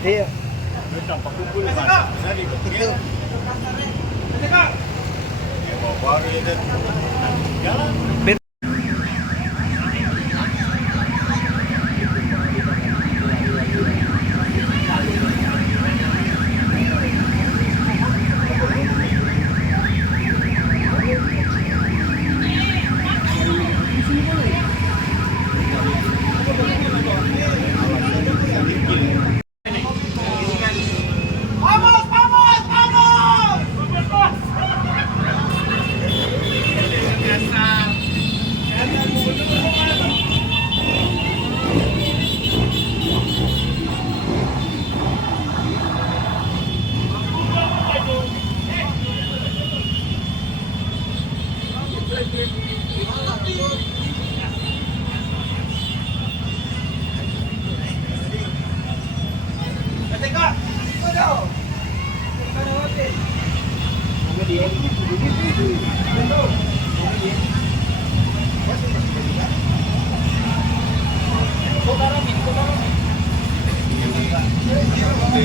Iya.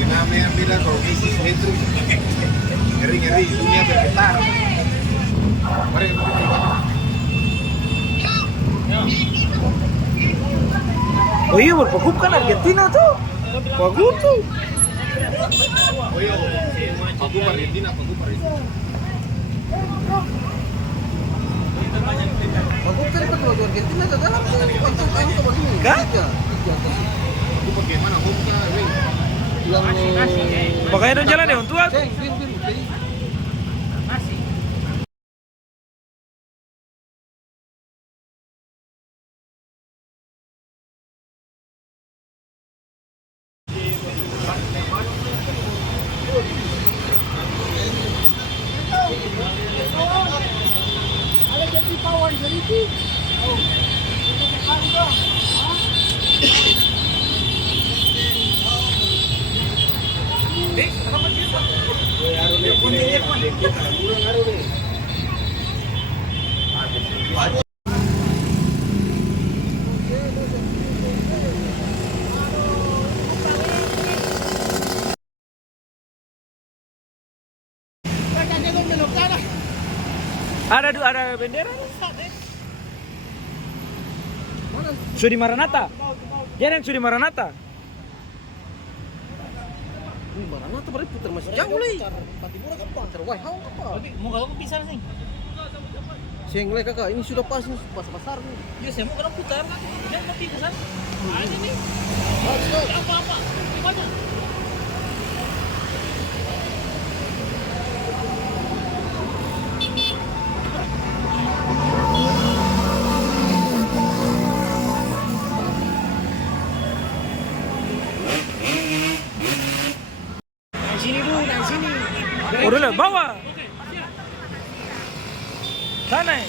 Namanya bilang kalau itu ngeri dunia bergetar. Oh iya, berpekup kan Argentina tuh. Bagus tuh. Oh iya, aku Argentina. Aku kan betul Argentina ke dalam tuh untuk kamu ke begini. Kan? Aku bagaimana hukumnya? Yang Makanya dong jalan ya untuk aku. Ada bendera nih. Sudi Maranatha. Jangan Sudi Maranatha. Ini Maranatha berarti putar masih jauh lagi. Putar Wahau apa? Mau kalau pisah sih. Senglek kakak, ini sudah pas pasar nih. Ya saya mau kalau putar kan. Jangan tapi ke sana. Ada nih. Apa-apa. Gimana? Udah lah, bawa. Sana.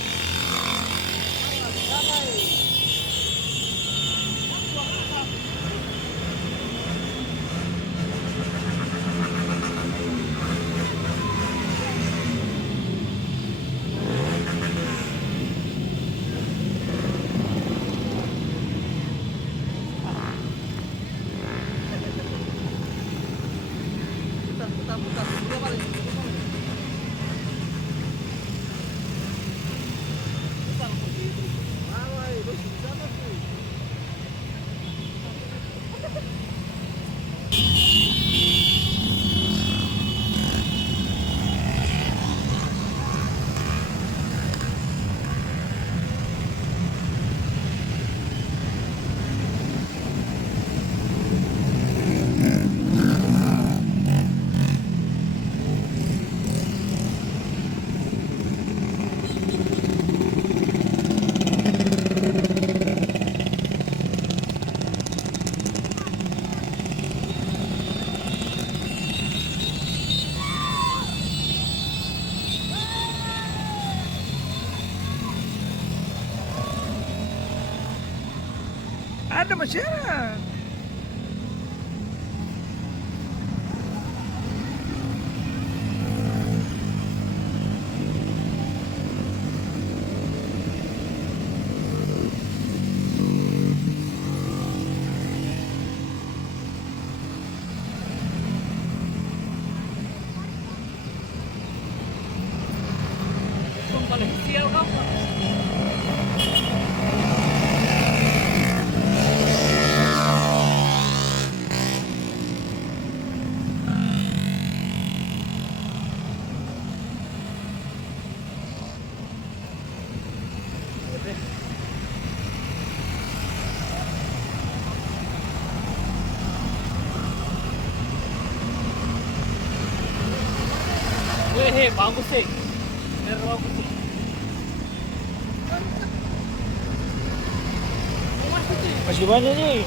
ada masyarakat. Kung paling sial kau. Weh, bagus sih. Bener bagus sih. Masih banyak nih.